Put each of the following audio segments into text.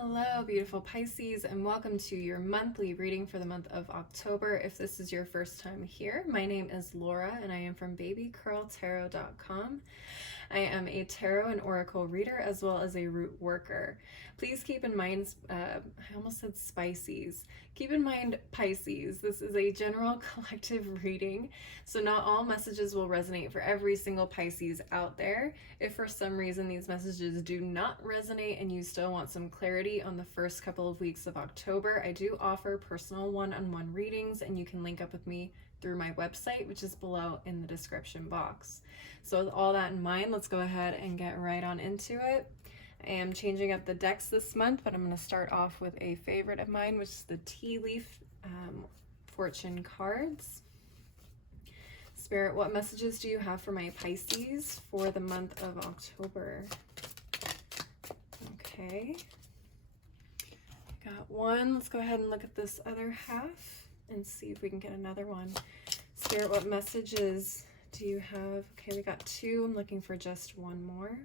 Hello, beautiful Pisces, and welcome to your monthly reading for the month of October. If this is your first time here, my name is Laura, and I am from babycurltarot.com. I am a tarot and oracle reader as well as a root worker. Please keep in mind, I almost said Spices. Keep in mind, Pisces, this is a general collective reading, so not all messages will resonate for every single Pisces out there. If for some reason these messages do not resonate and you still want some clarity on the first couple of weeks of October, I do offer personal one-on-one readings, and you can link up with me through my website, which is below in the description box. So with all that in mind, let's go ahead and get right on into it. I am changing up the decks this month, but I'm going to start off with a favorite of mine, which is the Tea Leaf Fortune cards. Spirit, what messages do you have for my Pisces for the month of October? Okay. Got one. Let's go ahead and look at this other half and see if we can get another one. Spirit, what messages do you have? Okay, we got two. I'm looking for just one more.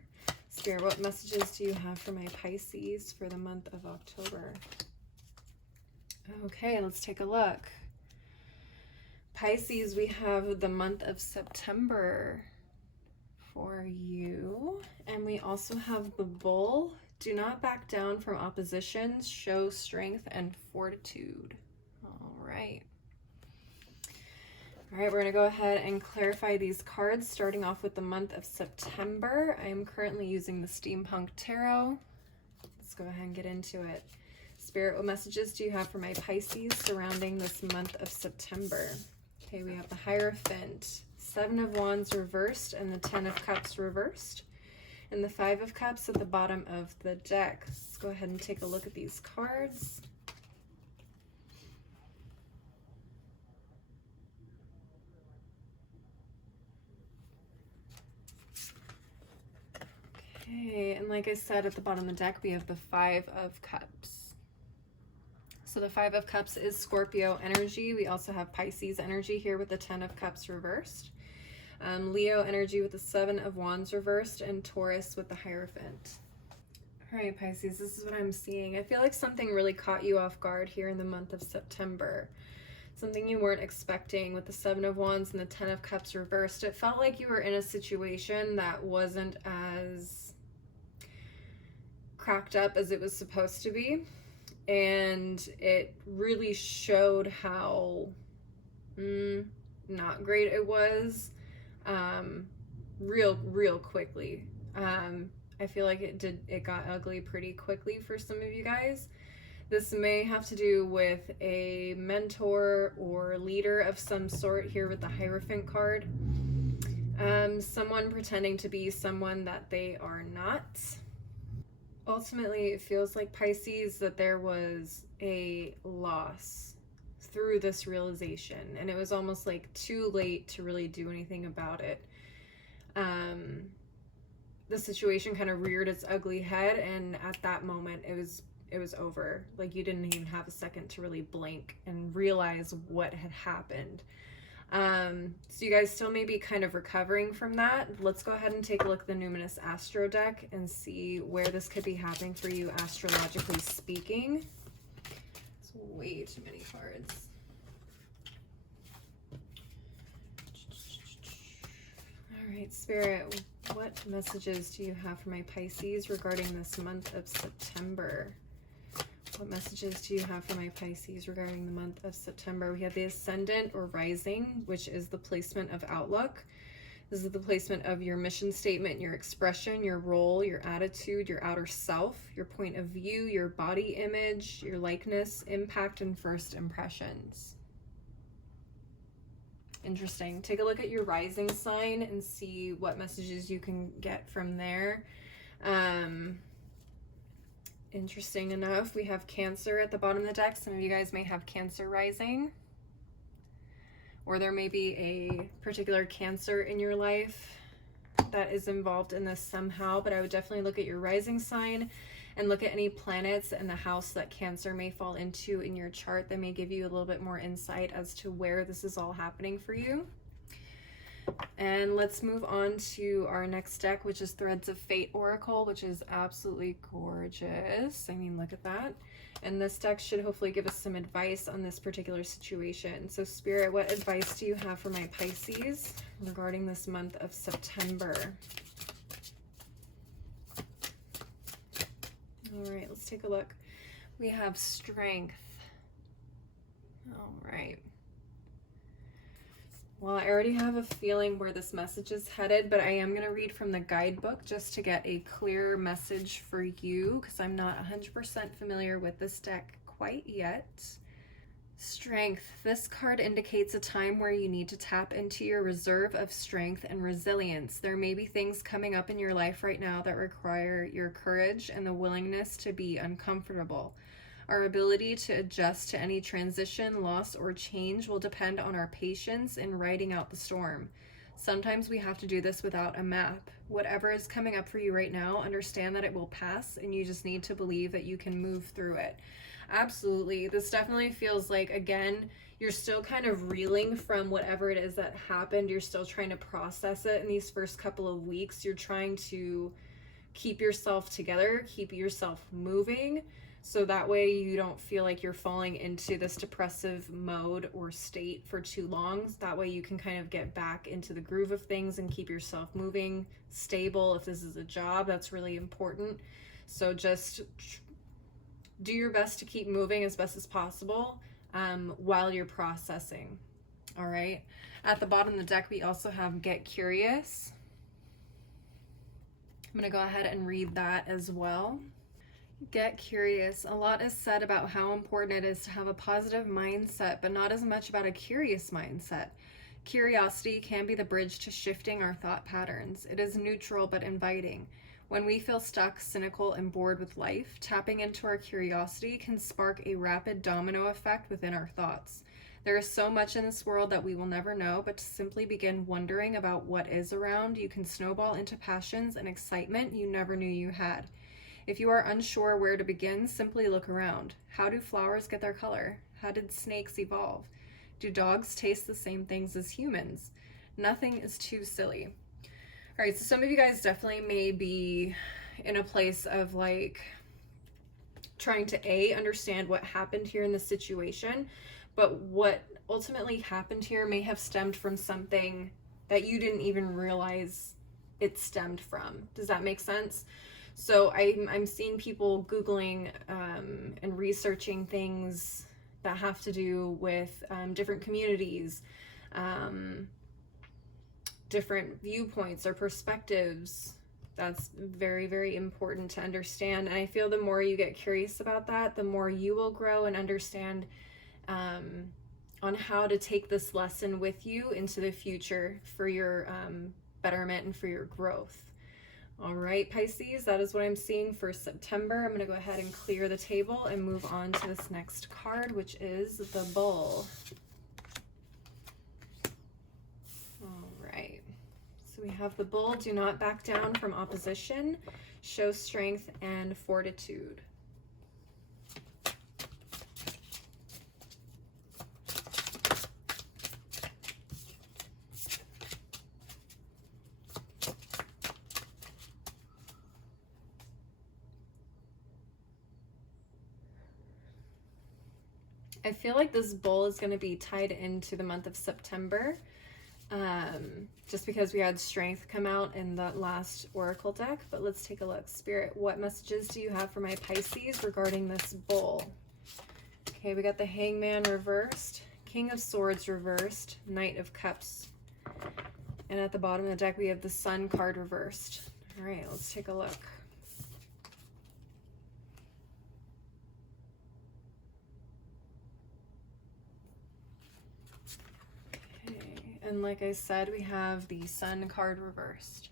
Spirit, what messages do you have for my Pisces for the month of October? Okay, let's take a look. Pisces, we have the month of September for you. And we also have the Bull. Do not back down from oppositions. Show strength and fortitude. All right. All right, we're going to go ahead and clarify these cards, starting off with the month of September. I am currently using the Steampunk Tarot. Let's go ahead and get into it. Spirit, what messages do you have for my Pisces surrounding this month of September? Okay, we have the Hierophant, Seven of Wands reversed, and the Ten of Cups reversed, and the Five of Cups at the bottom of the deck. Let's go ahead and take a look at these cards. Okay, and like I said, at the bottom of the deck, we have the Five of Cups. So the Five of Cups is Scorpio energy. We also have Pisces energy here with the Ten of Cups reversed. Leo energy with the Seven of Wands reversed, and Taurus with the Hierophant. All right, Pisces, this is what I'm seeing. I feel like something really caught you off guard here in the month of September. Something you weren't expecting with the Seven of Wands and the Ten of Cups reversed. It felt like you were in a situation that wasn't as cracked up as it was supposed to be, and it really showed how not great it was real quickly. I feel like it got ugly pretty quickly for some of you guys. This may have to do with a mentor or leader of some sort here with the Hierophant card. Someone pretending to be someone that they are not. Ultimately, it feels like, Pisces, that there was a loss through this realization, and it was almost like too late to really do anything about it. The situation kind of reared its ugly head, and at that moment it was over. Like, you didn't even have a second to really blink and realize what had happened. So you guys still may be kind of recovering from that. Let's go ahead and take a look at the Numinous Astro deck and see where this could be happening for you, astrologically speaking. It's way too many cards. All right, Spirit, what messages do you have for my Pisces regarding this month of September? What messages do you have for my Pisces regarding the month of September? We have the Ascendant or Rising, which is the placement of outlook. This is the placement of your mission statement, your expression, your role, your attitude, your outer self, your point of view, your body image, your likeness, impact, and first impressions. Interesting. Take a look at your rising sign and see what messages you can get from there. Interesting enough, we have Cancer at the bottom of the deck. Some of you guys may have Cancer rising, or there may be a particular Cancer in your life that is involved in this somehow, but I would definitely look at your rising sign and look at any planets and the house that Cancer may fall into in your chart that may give you a little bit more insight as to where this is all happening for you. And let's move on to our next deck, which is Threads of Fate Oracle, which is absolutely gorgeous. I mean, look at that. And this deck should hopefully give us some advice on this particular situation. So Spirit, what advice do you have for my Pisces regarding this month of September? All right, let's take a look. We have Strength. All right. Well, I already have a feeling where this message is headed, but I am going to read from the guidebook just to get a clear message for you, because I'm not 100% familiar with this deck quite yet. Strength. This card indicates a time where you need to tap into your reserve of strength and resilience. There may be things coming up in your life right now that require your courage and the willingness to be uncomfortable. Our ability to adjust to any transition, loss, or change will depend on our patience in riding out the storm. Sometimes we have to do this without a map. Whatever is coming up for you right now, understand that it will pass, and you just need to believe that you can move through it. Absolutely. This definitely feels like, again, you're still kind of reeling from whatever it is that happened. You're still trying to process it in these first couple of weeks. You're trying to keep yourself together, keep yourself moving, so that way you don't feel like you're falling into this depressive mode or state for too long. That way you can kind of get back into the groove of things and keep yourself moving, stable. If this is a job, that's really important. So just do your best to keep moving as best as possible while you're processing. All right. At the bottom of the deck, we also have Get Curious. I'm going to go ahead and read that as well. Get curious. A lot is said about how important it is to have a positive mindset, but not as much about a curious mindset. Curiosity can be the bridge to shifting our thought patterns. It is neutral but inviting. When we feel stuck, cynical, and bored with life, tapping into our curiosity can spark a rapid domino effect within our thoughts. There is so much in this world that we will never know, but to simply begin wondering about what is around, you can snowball into passions and excitement you never knew you had. If you are unsure where to begin, simply look around. How do flowers get their color? How did snakes evolve? Do dogs taste the same things as humans? Nothing is too silly. All right, so some of you guys definitely may be in a place of like trying to understand what happened here in the situation, but what ultimately happened here may have stemmed from something that you didn't even realize it stemmed from. Does that make sense? So I'm seeing people Googling and researching things that have to do with different communities, different viewpoints or perspectives. That's very, very important to understand. And I feel the more you get curious about that, the more you will grow and understand on how to take this lesson with you into the future for your betterment and for your growth. All right, Pisces, that is what I'm seeing for September. I'm going to go ahead and clear the table and move on to this next card, which is the Bull. All right, so we have the Bull. Do not back down from opposition. Show strength and fortitude. I feel like this Bull is going to be tied into the month of September, just because we had strength come out in that last Oracle deck. But let's take a look. Spirit, what messages do you have for my Pisces regarding this Bull? Okay, we got the Hangman reversed, King of Swords reversed, Knight of Cups. And at the bottom of the deck, we have the Sun card reversed. All right, let's take a look. And like I said, we have the Sun card reversed.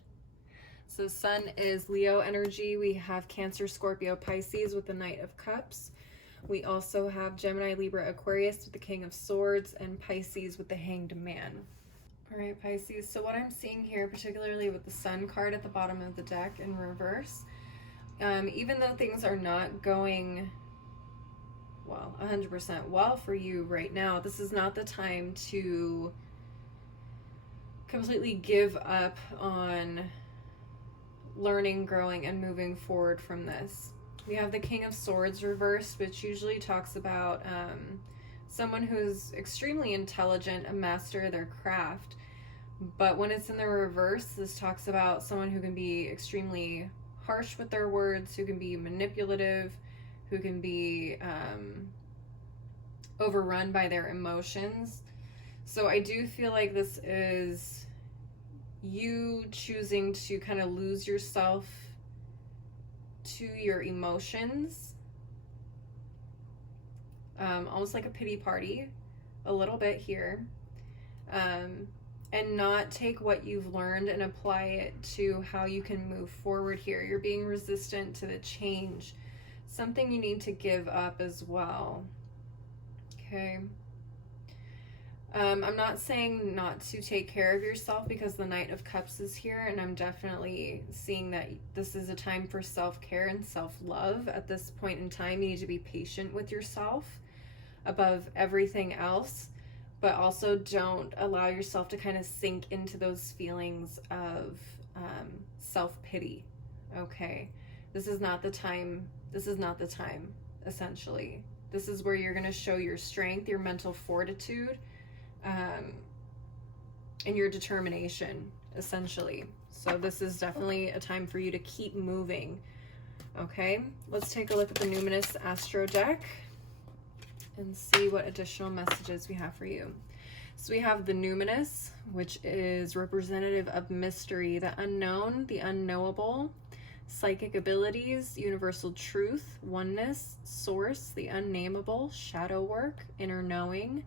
So Sun is Leo energy. We have Cancer, Scorpio, Pisces with the Knight of Cups. We also have Gemini, Libra, Aquarius with the King of Swords, and Pisces with the Hanged Man. All right, Pisces. So what I'm seeing here, particularly with the Sun card at the bottom of the deck in reverse, even though things are not going well, 100% well for you right now, this is not the time to completely give up on learning, growing, and moving forward from this. We have the King of Swords reversed, which usually talks about someone who's extremely intelligent, a master of their craft. But when it's in the reverse, this talks about someone who can be extremely harsh with their words, who can be manipulative, who can be overrun by their emotions. So I do feel like this is you choosing to kind of lose yourself to your emotions, almost like a pity party, a little bit here, and not take what you've learned and apply it to how you can move forward here. You're being resistant to the change, something you need to give up as well. Okay. I'm not saying not to take care of yourself, because the Knight of Cups is here, and I'm definitely seeing that this is a time for self-care and self-love. At this point in time, you need to be patient with yourself above everything else, but also don't allow yourself to kind of sink into those feelings of self-pity. Okay, this is not the time. This is not the time, essentially. This is where you're going to show your strength, your mental fortitude, and your determination, essentially. So this is definitely a time for you to keep moving. Okay, let's take a look at the Numinous Astro deck and see what additional messages we have for you. So we have the Numinous, which is representative of mystery, the unknown, the unknowable, psychic abilities, universal truth, oneness, source, the unnameable, shadow work, inner knowing,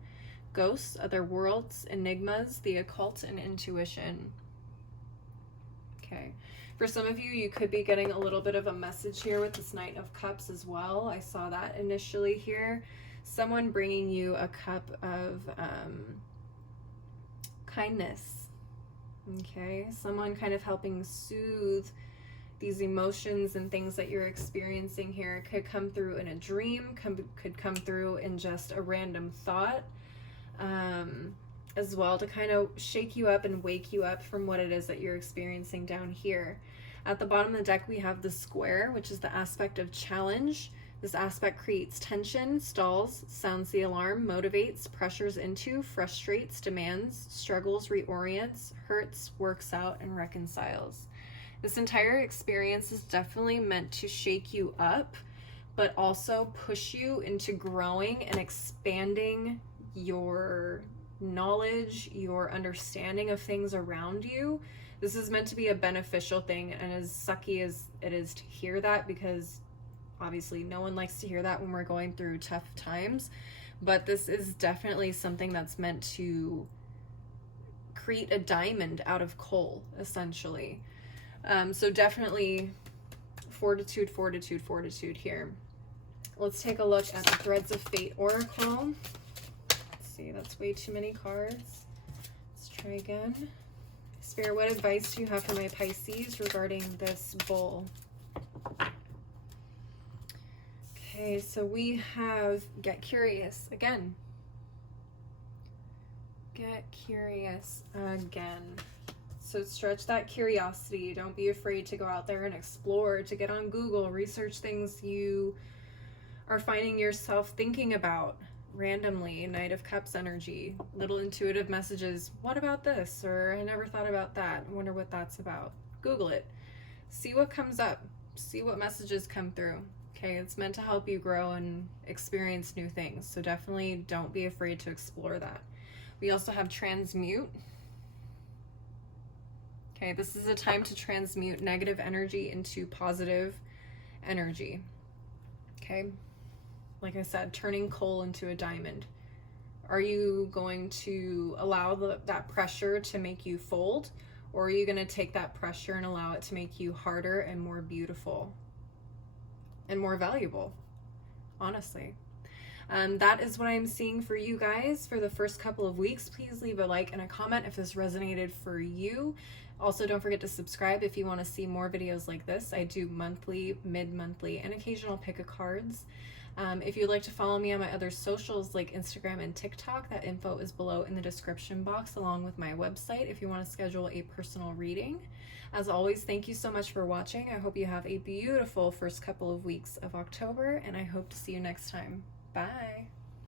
ghosts, other worlds, enigmas, the occult, and intuition. Okay. For some of you, you could be getting a little bit of a message here with this Knight of Cups as well. I saw that initially here. Someone bringing you a cup of kindness. Okay. Someone kind of helping soothe these emotions and things that you're experiencing here. It could come through in a dream, could come through in just a random thought. As well, to kind of shake you up and wake you up from what it is that you're experiencing down here. At the bottom of the deck, we have the Square, which is the aspect of challenge. This aspect creates tension, stalls, sounds the alarm, motivates, pressures into, frustrates, demands, struggles, reorients, hurts, works out, and reconciles. This entire experience is definitely meant to shake you up, but also push you into growing and expanding your knowledge, your understanding of things around you. This is meant to be a beneficial thing, and as sucky as it is to hear that, because obviously no one likes to hear that when we're going through tough times, but this is definitely something that's meant to create a diamond out of coal, essentially. So definitely fortitude, fortitude, fortitude here. Let's take a look at the Threads of Fate Oracle. See, that's way too many cards. Let's try again. Spirit, what advice do you have for my Pisces regarding this bull? Okay, so we have get curious again. Get curious again. So stretch that curiosity. Don't be afraid to go out there and explore, to get on Google, research things you are finding yourself thinking about randomly. Knight of Cups energy, little intuitive messages. What about this? Or I never thought about that. I wonder what that's about. Google it. See what comes up. See what messages come through. Okay, it's meant to help you grow and experience new things. So definitely don't be afraid to explore that. We also have transmute. Okay, this is a time to transmute negative energy into positive energy. Okay. Like I said, turning coal into a diamond. Are you going to allow that pressure to make you fold, or are you going to take that pressure and allow it to make you harder and more beautiful and more valuable? Honestly. That is what I'm seeing for you guys for the first couple of weeks. Please leave a like and a comment if this resonated for you. Also, don't forget to subscribe if you want to see more videos like this. I do monthly, mid-monthly, and occasional pick-a-cards. If you'd like to follow me on my other socials like Instagram and TikTok, that info is below in the description box along with my website if you want to schedule a personal reading. As always, thank you so much for watching. I hope you have a beautiful first couple of weeks of October, and I hope to see you next time. Bye!